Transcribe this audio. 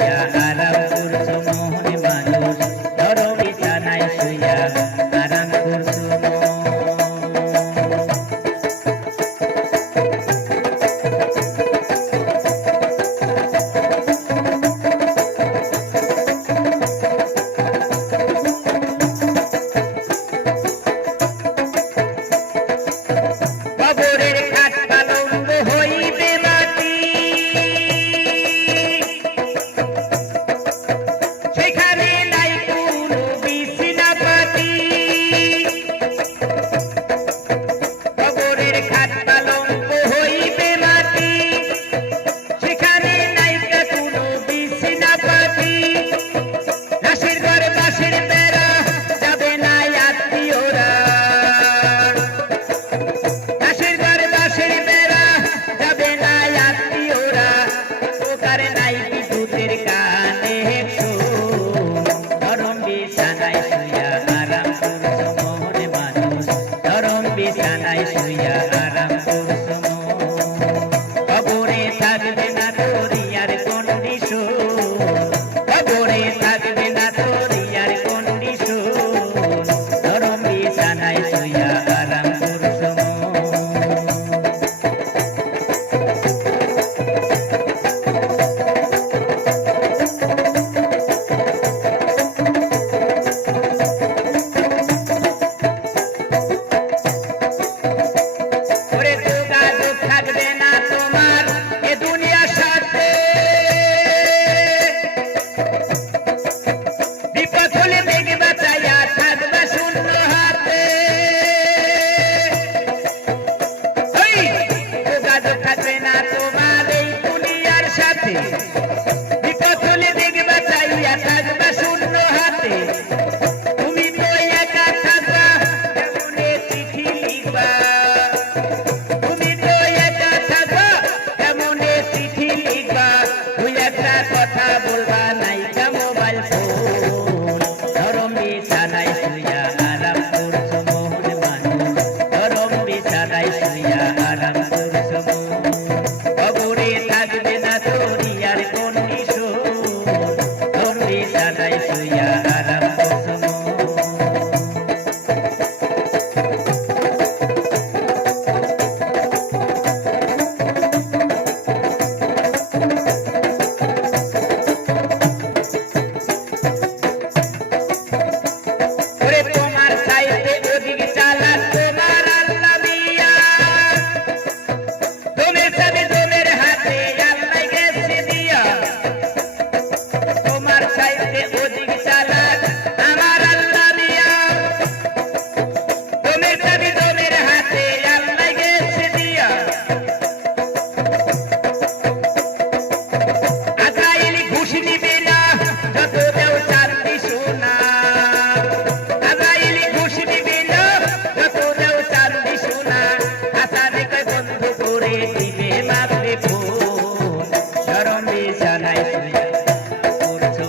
শুইয়া আরাম করছো মনে মানুষ নরম বিছানায় শুইয়া আরাম করছো কবরের খাট পালঙ্ক হইবে মাটি সেখানে নাই কোনো বিছানা পাতি কবরের খাট পালঙ্ক হইবে মাটি সেখানে নাই কোনো বিছানা পাতি লাশের ঘর বাঁশের বেড়া যাবে না আত্মীয়রা লাশের ঘর বাঁশের বেড়া যাবে না আত্মীয়রা ওকার নাই বিদ্যুতের কানে নরম বিছানায় শুইয়া আরাম করছো মনে মানুষ নরম বিছানায় শুইয়া আরাম করছো কবরে থাকবে না তোরি আর কন্ডিশন কবরে থাকবে না তোরি আর কন্ডিশন নরম বিছানায় শুইয়া আরাম করছো ওরে যোগাযোগ থাকবে না তোমার এ দুনিয়ার সাথে বিপদ হলে দেখে বাঁচাইয়া থাকবে শূন্য হাতে ওই যোগাযোগ থাকবে না তোমার এই দুনিয়ার সাথে বিপদ হলে দেখে বাঁচাইয়া থাকবে শূন্য হাতে তুমি তো একা থাকবা কেমনে চিঠি লিখবা তুমি তো একা থাকবা কেমনে চিঠি লিখবা দুই একটা কথা বলবা নাইকা মোবাইল ফোন নরম বিছানায় শুইয়া আরাম করছো মনে মানুষ নরম বিছানায় শুইয়া আরাম করছো কবরে থাকবে না তোরি আর কন্ডিশন নরম বিছানায় শুইয়া আরাম করছো ওরে তোমার সাইতে ওদিকে চালা তোমার আল্লাহ মিয়া দমের চাবি দমের হাতে আল্লাহ গেছে দিয়া তোমার সাইতে ওদিকে চালা আমার আল্লাহ মিয়া দমের চাবি দমের হাতে আল্লাহ গেছে দিয়া আজরাইল ঘুষ নিবে না যত দেও চাঁদি সোনা আজরাইল ঘুষ নিবে না যত দেও চাঁদি সোনা আশা রেখে বন্ধ করে দিবে মাপে ফোন নরম বিছানায় শুইয়া করছো